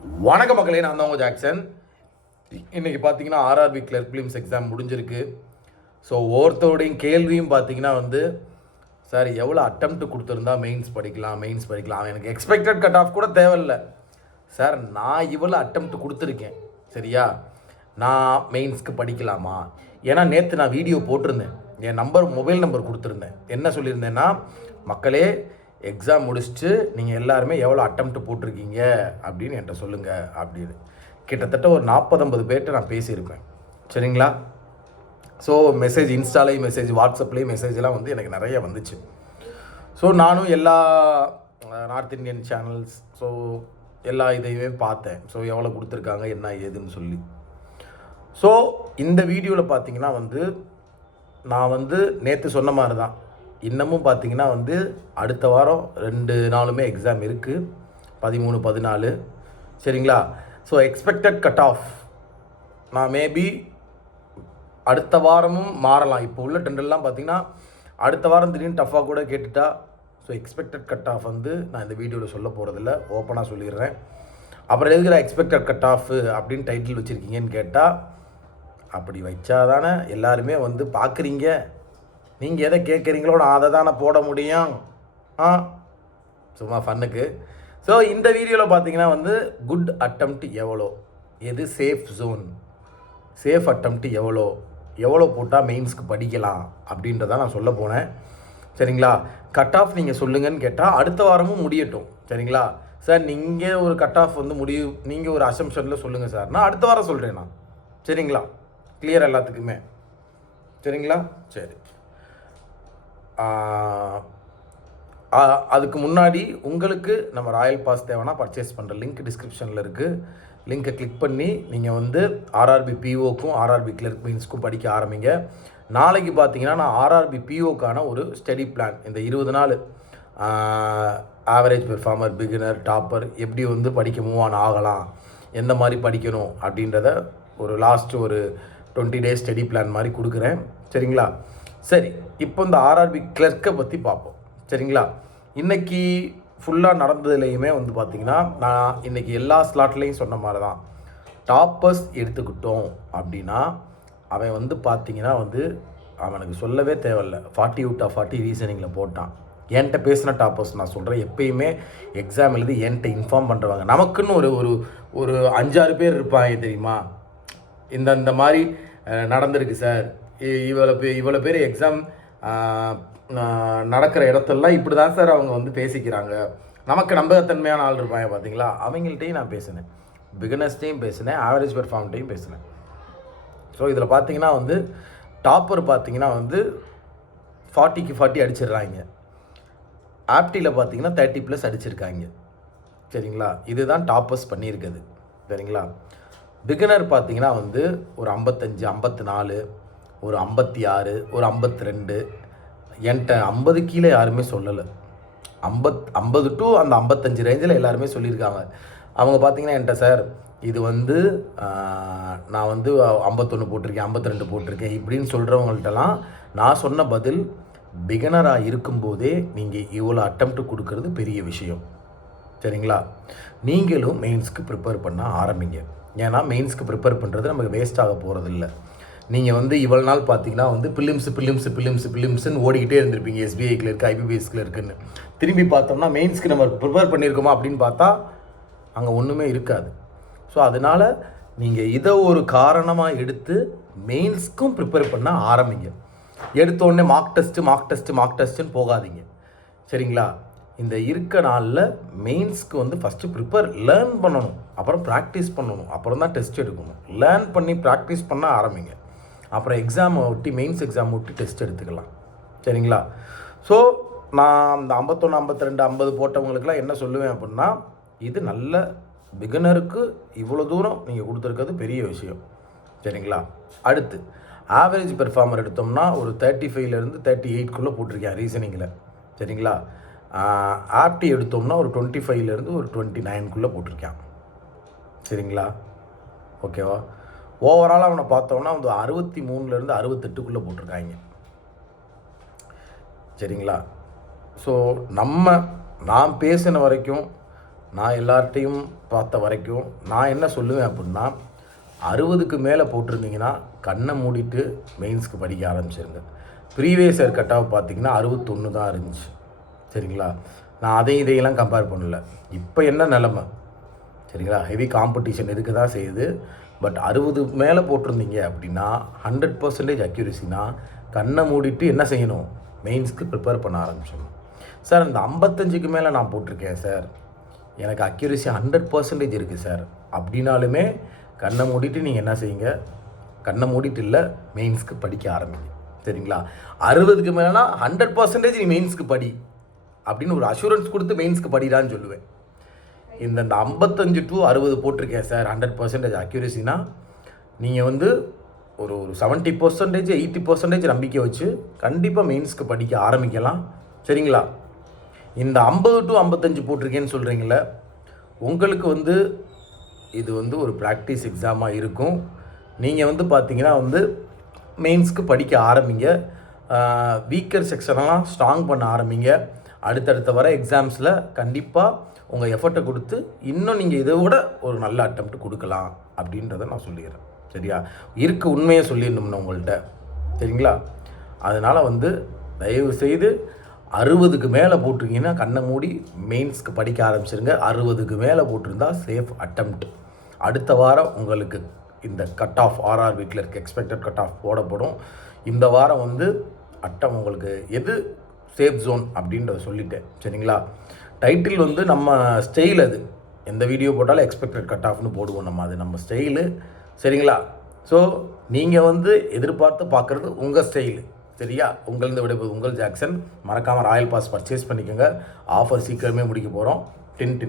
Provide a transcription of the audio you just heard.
வணக்க மக்களே, நான் தான் உங்கள் ஜாக்சன். இன்றைக்கி பார்த்தீங்கன்னா ஆர்ஆர்பி கிளர்க் ஃபிலிம்ஸ் எக்ஸாம் முடிஞ்சிருக்கு. ஸோ ஒவ்வொருத்தருடையும் கேள்வியும் பார்த்தீங்கன்னா சார் எவ்வளோ அட்டம்ப்ட் கொடுத்துருந்தா மெயின்ஸ் படிக்கலாம். எனக்கு எக்ஸ்பெக்டட் கட் ஆஃப் கூட தேவையில்லை சார், நான் இவ்வளோ அட்டம்ப்ட் கொடுத்துருக்கேன், சரியா, நான் மெயின்ஸ்க்கு படிக்கலாமா? ஏன்னா நேற்று நான் வீடியோ போட்டிருந்தேன், என் மொபைல் நம்பர் கொடுத்துருந்தேன். என்ன சொல்லியிருந்தேன்னா, மக்களே எக்ஸாம் முடிச்சுட்டு நீங்கள் எல்லாருமே எவ்வளோ அட்டம்ப்ட் போட்டிருக்கீங்க அப்படின்னு என்கிட்ட சொல்லுங்கள் அப்படின்னு. கிட்டத்தட்ட ஒரு 40-50 பேர்கிட்ட நான் பேசியிருப்பேன், சரிங்களா. ஸோ மெசேஜ் இன்ஸ்டாலேயும் மெசேஜ், வாட்ஸ்அப்லேயும் மெசேஜெலாம் எனக்கு நிறைய வந்துச்சு. ஸோ நானும் எல்லா நார்த் இந்தியன் சேனல்ஸ், ஸோ எல்லா இதையுமே பார்த்தேன். ஸோ எவ்வளோ கொடுத்துருக்காங்க என்ன ஏதுன்னு சொல்லி. ஸோ இந்த வீடியோவில் பார்த்தீங்கன்னா நான் நேற்று சொன்ன மாதிரி தான், இன்னமும் பார்த்தீங்கன்னா அடுத்த வாரம் 2 நாளுமே எக்ஸாம் இருக்குது, 13, 14, சரிங்களா. ஸோ எக்ஸ்பெக்டட் கட் ஆஃப் நான் மேபி அடுத்த வாரமும் மாறலாம். இப்போ உள்ள டெண்டெல்லாம் பார்த்தீங்கன்னா அடுத்த வாரம் திடீர்னு டஃப்பாக கூட கேட்டுட்டா. ஸோ எக்ஸ்பெக்டட் கட் ஆஃப் நான் இந்த வீடியோவில் சொல்ல போகிறதில்ல, ஓப்பனாக சொல்லிடுறேன். அப்புறம் எதுக்குற எக்ஸ்பெக்டட் கட் ஆஃப் அப்படின்னு டைட்டில் வச்சுருக்கீங்கன்னு கேட்டால், அப்படி வச்சாதானே எல்லாருமே பார்க்குறீங்க. நீங்கள் எதை கேட்குறீங்களோ நான் அதை தானே போட முடியும், சும்மா ஃபன்னுக்கு. ஸோ இந்த வீடியோவில் பார்த்தீங்கன்னா குட் அட்டம்ப்ட் எவ்வளோ, எது சேஃப் ஜோன், சேஃப் அட்டம்ப்ட் எவ்வளோ போட்டால் மெயின்ஸ்க்கு படிக்கலாம் அப்படின்றதான் நான் சொல்ல போனேன், சரிங்களா. கட் ஆஃப் நீங்கள் சொல்லுங்கன்னு கேட்டால் அடுத்த வாரமும் முடியட்டும், சரிங்களா. சார் நீங்கள் ஒரு கட் ஆஃப் நீங்கள் ஒரு அசம்ஷனில் சொல்லுங்கள் சார், நான் அடுத்த வாரம் சொல்கிறேன் நான், சரிங்களா. கிளியர் எல்லாத்துக்குமே, சரிங்களா. சரி, அதுக்கு முன்னாடி உங்களுக்கு நம்ம ராயல் பாஸ் தேவைன்னா பர்ச்சேஸ் பண்ணுற லிங்க் டிஸ்கிரிப்ஷனில் இருக்குது. லிங்க்கை கிளிக் பண்ணி நீங்கள் ஆர்ஆர்பி பிஓக்கும் ஆர்ஆர்பி கிளர்க் மீன்ஸ்க்கும் படிக்க ஆரம்பிங்க. நாளைக்கு பார்த்தீங்கன்னா நான் ஆர்ஆர்பி பிஓக்கான ஒரு ஸ்டடி பிளான், இந்த 20 நாள் ஆவரேஜ் பெர்ஃபார்மர், பிகினர், டாப்பர் எப்படி படிக்க மூவ் ஆன் ஆகலாம், எந்த மாதிரி படிக்கணும் அப்படின்றத ஒரு லாஸ்ட்டு ஒரு 20 டேஸ் ஸ்டடி பிளான் மாதிரி கொடுக்குறேன், சரிங்களா. சரி, இப்போ இந்த ஆர்ஆர்பி கிளர்க்கை பற்றி பார்ப்போம், சரிங்களா. இன்றைக்கி ஃபுல்லாக நடந்ததுலேயுமே பார்த்திங்கன்னா நான் இன்றைக்கி எல்லா ஸ்லாட்லேயும் சொன்ன மாதிரி தான், டாப்பர்ஸ் எடுத்துக்கிட்டோம் அப்படின்னா அவன் பார்த்திங்கன்னா அவனுக்கு சொல்லவே தேவையில்லை, 40 out of 40 ரீசனிங்கில் போட்டான். என்கிட்ட பேசின டாப்பர்ஸ் நான் சொல்கிறேன், எப்பயுமே எக்ஸாம் எழுதி என்கிட்ட இன்ஃபார்ம் பண்ணுறவங்க, நமக்குன்னு ஒரு ஒரு ஒரு 5-6 பேர் இருப்பாங்க தெரியுமா. இந்த மாதிரி நடந்திருக்கு சார், இவ்வளோ பேர் எக்ஸாம் நடக்கிற இடத்துலலாம் இப்படி தான் சார் அவங்க பேசிக்கிறாங்க, நமக்கு நம்பகத்தன்மையான ஆள் இருப்பாங்க பார்த்தீங்களா. அவங்கள்ட்டையும் நான் பேசினேன், பிகினர்ஸ்டையும் பேசினேன், ஆவரேஜ் பெர்ஃபார்ம்டையும் பேசினேன். ஸோ இதில் பார்த்தீங்கன்னா டாப்பர் பார்த்தீங்கன்னா 40க்கு 40 அடிச்சிடுறாங்க. ஆப்டியில் பார்த்தீங்கன்னா 30+ அடிச்சிருக்காங்க, சரிங்களா. இதுதான் டாப்பர்ஸ் பண்ணியிருக்குது, சரிங்களா. பிகினர் பார்த்தீங்கன்னா ஒரு 55, 54, ஒரு 56, ஒரு 52, என்கிட்ட 50 கீழே யாருமே சொல்லலை. 50 to அந்த 55 ரேஞ்சில் எல்லாருமே சொல்லியிருக்காங்க. அவங்க பார்த்தீங்கன்னா என்கிட்ட, சார் இது நான் 51 போட்டிருக்கேன், 52 போட்டிருக்கேன் இப்படின்னு சொல்கிறவங்கள்ட்டலாம் நான் சொன்ன பதில், பிகினராக இருக்கும்போதே நீங்கள் இவ்வளோ அட்டம்ப்ட் கொடுக்கறது பெரிய விஷயம், சரிங்களா. நீங்களும் மெயின்ஸ்க்கு ப்ரிப்பேர் பண்ண ஆரம்பிங்க. ஏன்னா மெயின்ஸ்க்கு ப்ரிப்பேர் பண்ணுறது நமக்கு வேஸ்ட் ஆக போகிறதில்ல. நீங்கள் இவ்வளோ நாள் பார்த்தீங்கன்னா பிலிம்ஸ்ன்னு ஓடிக்கிட்டே இருந்திருப்பீங்க, எஸ்பிஐ கிளர்க்கு, ஐபிபிஎஸ் கிளர்க்குன்னு. திரும்பி பார்த்தோம்னா மெயின்ஸ்க்கு நம்ம ப்ரிப்பேர் பண்ணியிருக்கோமா அப்படின்னு பார்த்தா அங்கே ஒன்றுமே இருக்காது. ஸோ அதனால் நீங்கள் இதை ஒரு காரணமாக எடுத்து மெயின்ஸ்க்கும் ப்ரிப்பேர் பண்ண ஆரம்பிங்க. எடுத்தோடனே மார்க் டெஸ்ட்டுன்னு போகாதீங்க, சரிங்களா. இந்த இருக்க நாளில் மெயின்ஸ்க்கு ஃபஸ்ட்டு லேர்ன் பண்ணணும், அப்புறம் ப்ராக்டிஸ் பண்ணணும், அப்புறம் தான் டெஸ்ட் எடுக்கணும். லேர்ன் பண்ணி ப்ராக்டிஸ் பண்ண ஆரம்பிங்க, அப்புறம் எக்ஸாமை ஒட்டி, மெயின்ஸ் எக்ஸாம் ஒட்டி டெஸ்ட் எடுத்துக்கலாம், சரிங்களா. ஸோ நான் இந்த 51, 52, 50 போட்டவங்களுக்கெல்லாம் என்ன சொல்லுவேன் அப்படின்னா, இது நல்ல பிகினருக்கு இவ்வளோ தூரம் நீங்கள் கொடுத்துருக்கிறது பெரிய விஷயம், சரிங்களா. அடுத்து ஆவரேஜ் பெர்ஃபார்மர் எடுத்தோம்னா ஒரு 35லேருந்து 38க்குள்ளே போட்டிருக்கேன் ரீசனிங்கில், சரிங்களா. ஆப்டி எடுத்தோம்னா ஒரு 25லேருந்து ஒரு 29க்குள்ளே போட்டிருக்கேன், சரிங்களா. ஓகேவா. ஓவரால் அவனை பார்த்தோம்னா 63லேருந்து 68க்குள்ளே போட்டிருக்காங்க, சரிங்களா. ஸோ நான் பேசின வரைக்கும் நான் எல்லார்ட்டையும் பார்த்த வரைக்கும் நான் என்ன சொல்லுவேன் அப்படின்னா, 60க்கு மேலே போட்டிருந்தீங்கன்னா கண்ணை மூடிட்டு மெயின்ஸ்க்கு படிக்க ஆரம்பிச்சிருங்க. ப்ரீவியஸ் இயர் கட் ஆஃப் பார்த்தீங்கன்னா 61 தான் இருந்துச்சு. சரிங்களா? நான் இதையெல்லாம் கம்பேர் பண்ணல. இப்போ என்ன நிலமை சரிங்களா? ஹெவி காம்படிஷன் இருக்க தான் செய்யுது. பட் 60 மேலே போட்டிருந்தீங்க அப்படின்னா 100% அக்யூரஸினா கண்ணை மூடிட்டு என்ன செய்யணும், மெயின்ஸ்க்கு ப்ரிப்பேர் பண்ண ஆரம்பிச்சிடணும். சார் இந்த 55க்கு மேலே நான் போட்டிருக்கேன் சார், எனக்கு அக்யூரஸி 100% இருக்குது சார் அப்படின்னாலுமே கண்ணை மூடிட்டு நீங்கள் என்ன செய்யுங்க, கண்ணை மூடிட்டு இல்லை மெயின்ஸ்க்கு படிக்க ஆரம்பிங்க. சரிங்களா? 60க்கு மேலேனா 100% நீ மெயின்ஸ்க்கு படி அப்படின்னு ஒரு அஷூரன்ஸ் கொடுத்து மெயின்ஸ்க்கு படிடான்னு சொல்லுவேன். இந்த 55 to 60 போட்டிருக்கேன் சார் 100% அக்யூரஸினா நீங்கள் வந்து ஒரு 70% 80% நம்பிக்கை வச்சு கண்டிப்பாக மெயின்ஸ்க்கு படிக்க ஆரம்பிக்கலாம். சரிங்களா? இந்த 50 to 55 போட்டிருக்கேன்னு சொல்கிறீங்கள, உங்களுக்கு வந்து இது வந்து ஒரு ப்ராக்டிஸ் எக்ஸாமாக இருக்கும். நீங்கள் வந்து பார்த்தீங்கன்னா வந்து மெயின்ஸ்க்கு படிக்க ஆரம்பிங்க. வீக்கர் செக்ஷனெல்லாம் ஸ்ட்ராங் பண்ண ஆரம்பிங்க. அடுத்தடுத்த வர எக்ஸாம்ஸில் கண்டிப்பாக உங்கள் எஃபர்ட்டை கொடுத்து இன்னும் நீங்கள் இதை விட ஒரு நல்ல அட்டெம்ப்ட் கொடுக்கலாம் அப்படின்றத நான் சொல்லிடுறேன். சரியா? இருக்க உண்மையை சொல்லிடணும்னு உங்கள்கிட்ட. சரிங்களா? அதனால் வந்து தயவு செய்து 60க்கு மேலே போட்டிருக்கீங்கன்னா கண்ணை மூடி மெயின்ஸ்க்கு படிக்க ஆரம்பிச்சிருங்க. 60க்கு மேலே போட்டிருந்தா சேஃப் அட்டெம்ப்ட். அடுத்த வாரம் உங்களுக்கு இந்த கட் ஆஃப் ஆர்ஆர் வீட்டில் இருக்க எக்ஸ்பெக்டட் கட் ஆஃப் போடப்படும். இந்த வாரம் வந்து உங்களுக்கு எது சேஃப் ஜோன் அப்படின்றத சொல்லிட்டேன். சரிங்களா? டைட்டில் வந்து நம்ம ஸ்டைல், அது எந்த வீடியோ போட்டாலும் எக்ஸ்பெக்டட் கட் ஆஃப்னு போடுவோம் நம்ம, அது நம்ம ஸ்டைலு. சரிங்களா? ஸோ நீங்கள் வந்து எதிர்பார்த்து பார்க்குறது உங்கள் ஸ்டைலு. சரியா? உங்களிருந்து விடைபெறுவது உங்கள் ஜாக்சன். மறக்காமல் ராயல் பாஸ் பர்ச்சேஸ் பண்ணிக்கோங்க. ஆஃபர் சீக்கிரமே முடிக்க போகிறோம். டின்